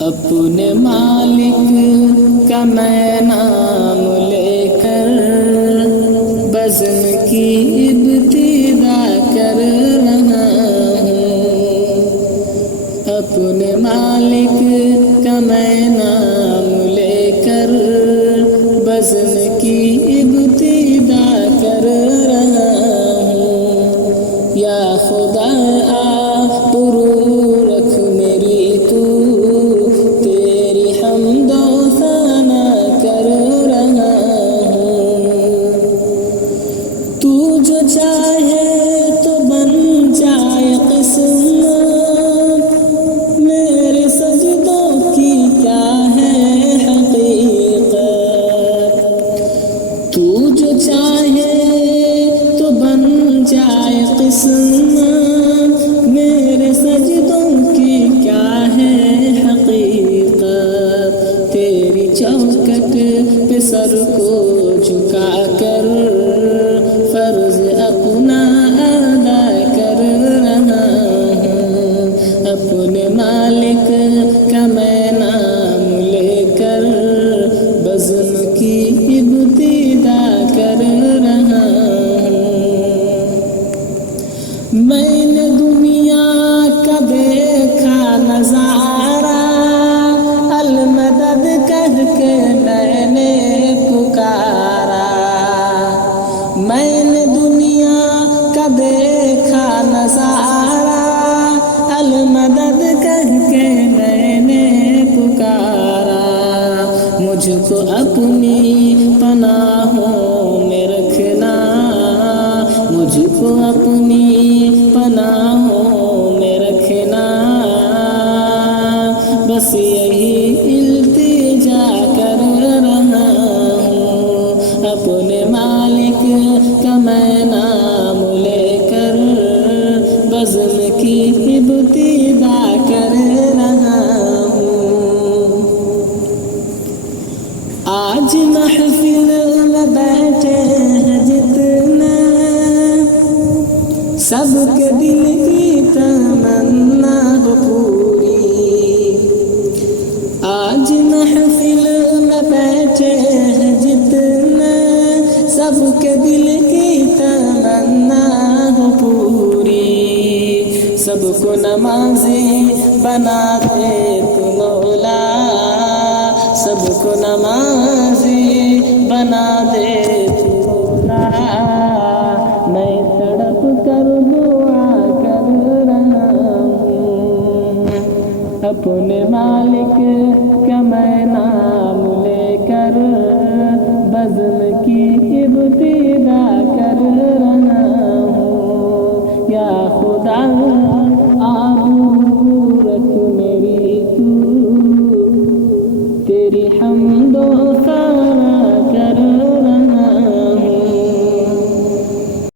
اپنے مالک کا میں نام لے کر بزم کی ابتدا کر رہا ہوں۔ اپنے مالک کا میں نام لے کر بزم کی ابتدا کر رہا ہوں۔ یا خدا پرو رکھ میری تو تیری حمد و ثنا کر رہا ہوں۔ تو جو چاہے تو بن جائے قسمت، میرے سجدوں کی کیا ہے حقیقت۔ تو جو چاہے تو بن جائے قسمت، میرے سجدوں کی کیا ہے حقیقت۔ تیری چوکٹ پہ سر کو جھکا کر فرض اپنا ادا کر رہا ہوں۔ اپنے مالک کا میں نام لے کر بزم کی ابتدا کر رہا ہوں۔ میں نے دنیا کا دیکھا نظارہ، المدد کہہ کے میں نے پکارا۔ میں نے دنیا کا دیکھا نظارہ، المدد کہہ کے میں نے پکارا۔ مجھ کو اپنی پناہوں میں رکھنا، مجھ کو اپنی پناہوں میں رکھنا، بس یہی التجا کر رہا ہوں۔ اپنے مالک کا میں نام لے کر بزم کی ابتدا کر رہا ہوں۔ آج محفل میں بیٹھے ہیں جتنے، سب کے دل کی تمنا ہو پوری۔ آج محفل میں بیٹھے ہیں جتنے، سب کے دل کی تمنا ہو پوری۔ سب کو نمازی بنا دے تو مولا، سب کو نمازی بنا دے تو مولا۔ میں تڑپ کر دعا کر رہا ہوں۔ اپنے مالک کا میں نام لے کر بزم کی ابتدا کر رہا ہوں۔ یا خدا رکھ میری تو تیری حمد و